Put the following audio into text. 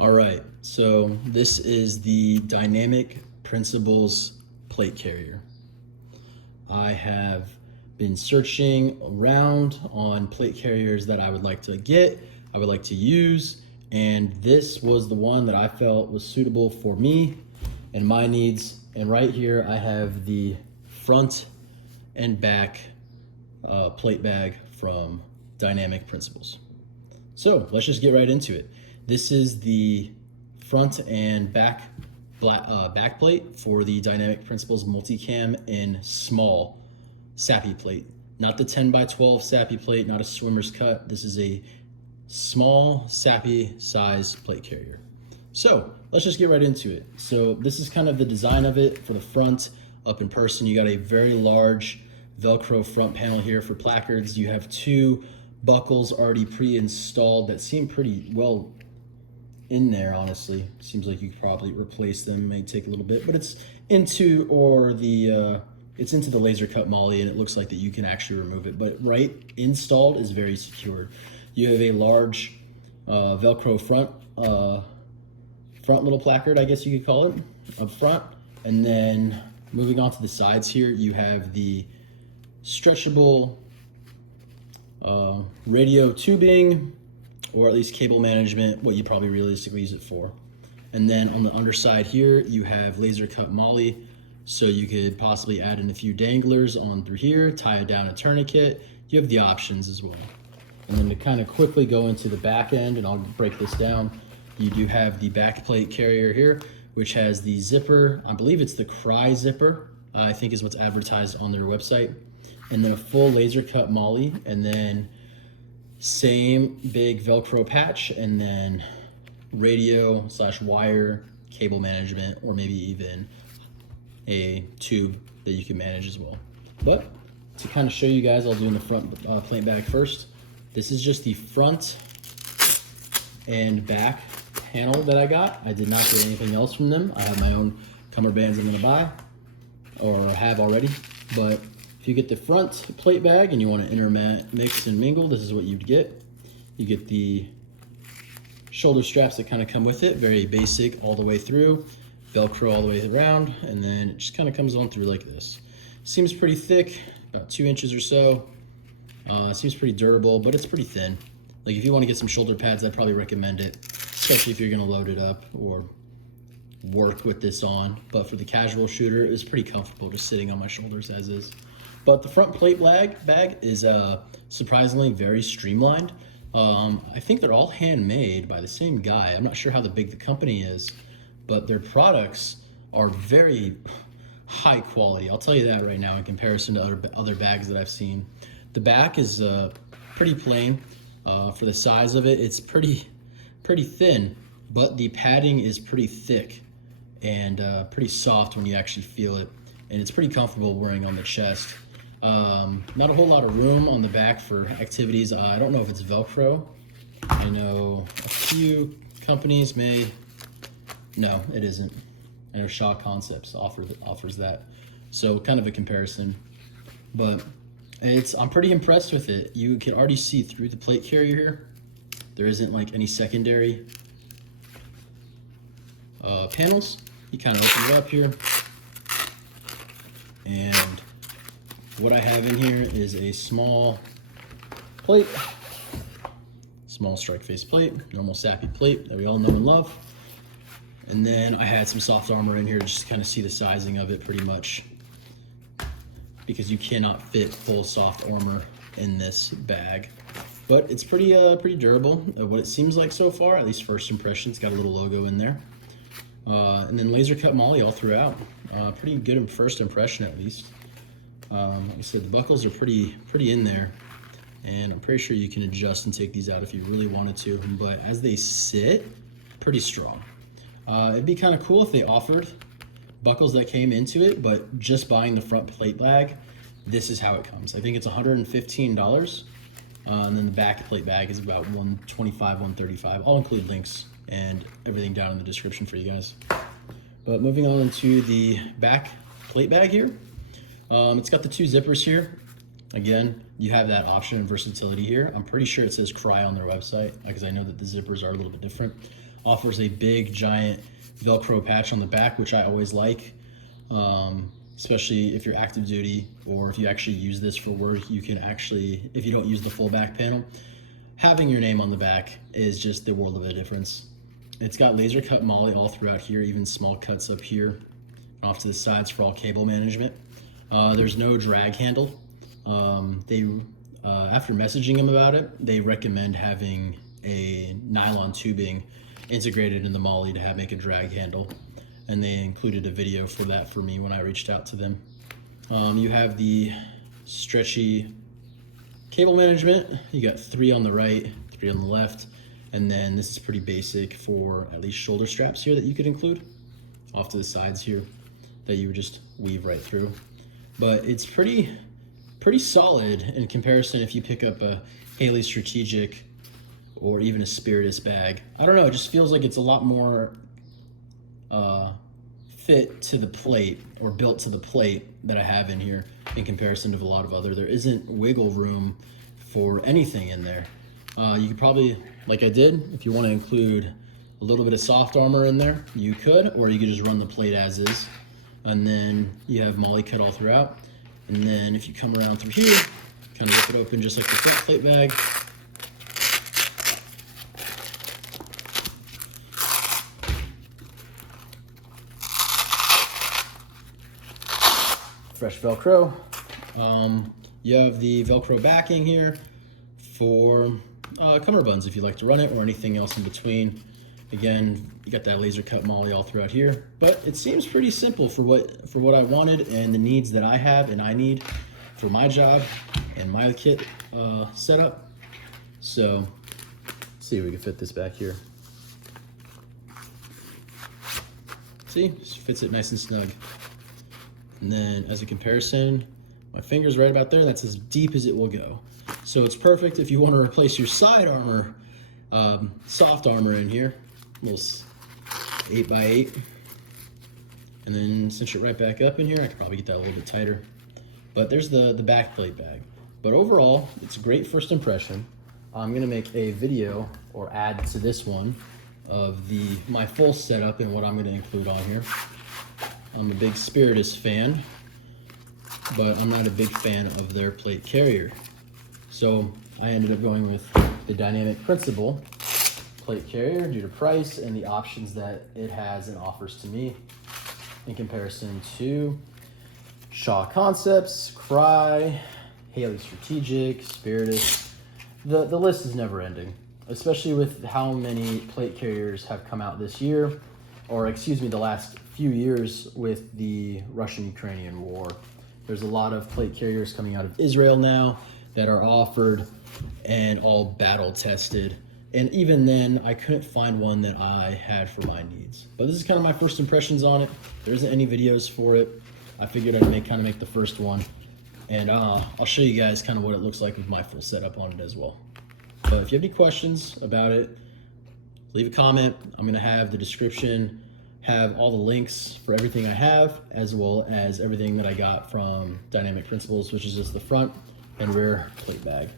All right, so this is the Dynamic Principles plate carrier. I have been searching around on plate carriers that I would like to get, I would like to use, and this was the one that I felt was suitable for me and my needs. And right here I have the front and back plate bag from Dynamic Principles. So let's just get right into it. This is the front and back back plate for the Dynamic Principles multicam in small SAPI plate. Not the 10x12 SAPI plate, not a swimmer's cut. This is a small SAPI size plate carrier. So let's just get right into it. So this is kind of the design of it for the front. Up in person, you got a very large Velcro front panel here for placards. You have two buckles already pre-installed that seem pretty well in there, honestly. Seems like you could probably replace them, may take a little bit, but it's into the laser cut moly, and it looks like that you can actually remove it, but right installed is very secure. You have a large Velcro front little placard, I guess you could call it, up front. And then moving on to the sides here, you have the stretchable radio tubing, or at least cable management, what you probably realistically use it for. And then on the underside here, you have laser cut moly, so you could possibly add in a few danglers on through here, tie it down a tourniquet. You have the options as well. And then to kind of quickly go into the back end, and I'll break this down, you do have the back plate carrier here, which has the zipper. I believe it's the Cry zipper, I think is what's advertised on their website. And then a full laser cut moly, and then same big Velcro patch, and then radio / wire cable management, or maybe even a tube that you can manage as well. But to kind of show you guys, I'll do in the front plate bag first. This is just the front and back panel that I got. I did not get anything else from them. I have my own cummerbunds I'm gonna buy, or have already. But if you get the front plate bag and you want to intermix and mingle, this is what you'd get. You get the shoulder straps that kind of come with it, very basic all the way through, Velcro all the way around, and then it just kind of comes on through like this. Seems pretty thick, about 2 inches or so. Seems pretty durable, but it's pretty thin. Like if you want to get some shoulder pads, I'd probably recommend it, especially if you're going to load it up or work with this on. But for the casual shooter, it's pretty comfortable just sitting on my shoulders as is. But the front plate bag is surprisingly very streamlined. I think they're all handmade by the same guy. I'm not sure how big the company is, but their products are very high quality. I'll tell you that right now in comparison to other bags that I've seen. The back is pretty plain. For the size of it, it's pretty thin, but the padding is pretty thick and pretty soft when you actually feel it. And it's pretty comfortable wearing on the chest. Not a whole lot of room on the back for activities. I don't know if it's Velcro. I know a few companies may. No, it isn't. I know Shaw Concepts offers that. So kind of a comparison. But I'm pretty impressed with it. You can already see through the plate carrier here. There isn't like any secondary panels. You kind of open it up here. And what I have in here is a small plate, small strike face plate, normal SAPI plate that we all know and love. And then I had some soft armor in here just to kind of see the sizing of it pretty much, because you cannot fit full soft armor in this bag. But it's pretty durable, what it seems like so far, at least first impressions. Got a little logo in there. And then laser cut moly all throughout. Pretty good first impression at least. Like I said, the buckles are pretty in there, and I'm pretty sure you can adjust and take these out if you really wanted to, but as they sit, pretty strong. It'd be kind of cool if they offered buckles that came into it, but just buying the front plate bag, this is how it comes. I think it's $115, and then the back plate bag is about $125, $135. I'll include links and everything down in the description for you guys. But moving on into the back plate bag here. It's got the two zippers here. Again, you have that option and versatility here. I'm pretty sure it says Cry on their website, because I know that the zippers are a little bit different. offers a big giant Velcro patch on the back, which I always like, especially if you're active duty or if you actually use this for work. You can actually, if you don't use the full back panel, having your name on the back is just the world of a difference. It's got laser cut MOLLE all throughout here, even small cuts up here off to the sides for all cable management. There's no drag handle. After messaging them about it, they recommend having a nylon tubing integrated in the MOLLE to make a drag handle, and they included a video for that for me when I reached out to them. You have the stretchy cable management. You got 3 on the right, 3 on the left, and then this is pretty basic for at least shoulder straps here that you could include off to the sides here that you would just weave right through. But it's pretty solid in comparison if you pick up a Haley Strategic or even a Spiritus bag. I don't know, it just feels like it's a lot more fit to the plate or built to the plate that I have in here in comparison to a lot of other. There isn't wiggle room for anything in there. You could probably, like I did, if you want to include a little bit of soft armor in there, you could, or you could just run the plate as is. And then you have MOLLE cut all throughout. And then if you come around through here, kind of rip it open just like the front plate bag. Fresh Velcro. You have the Velcro backing here for cummerbunds if you like to run it, or anything else in between. Again, you got that laser cut MOLLE all throughout here, but it seems pretty simple for what I wanted and the needs that I have and I need for my job and my kit setup. So let's see if we can fit this back here. See, just fits it nice and snug. And then as a comparison, my finger's right about there. That's as deep as it will go. So it's perfect if you want to replace your side armor, soft armor in here, little 8x8. And then cinch it right back up in here. I could probably get that a little bit tighter. But there's the back plate bag. But overall, it's a great first impression. I'm gonna make a video or add to this one of my full setup and what I'm gonna include on here. I'm a big Spiritus fan, but I'm not a big fan of their plate carrier. So I ended up going with the Dynamic Principle plate carrier due to price and the options that it has and offers to me in comparison to Shaw Concepts, Cry, Haley Strategic, Spiritus. The list is never ending, especially with how many plate carriers have come out this year, or excuse me, the last few years with the Russian-Ukrainian war. There's a lot of plate carriers coming out of Israel now that are offered and all battle tested. And even then, I couldn't find one that I had for my needs. But this is kind of my first impressions on it. There isn't any videos for it. I figured I'd make the first one. And I'll show you guys kind of what it looks like with my full setup on it as well. But if you have any questions about it, leave a comment. I'm gonna have the description, have all the links for everything I have, as well as everything that I got from Dynamic Principles, which is just the front and rear plate bag.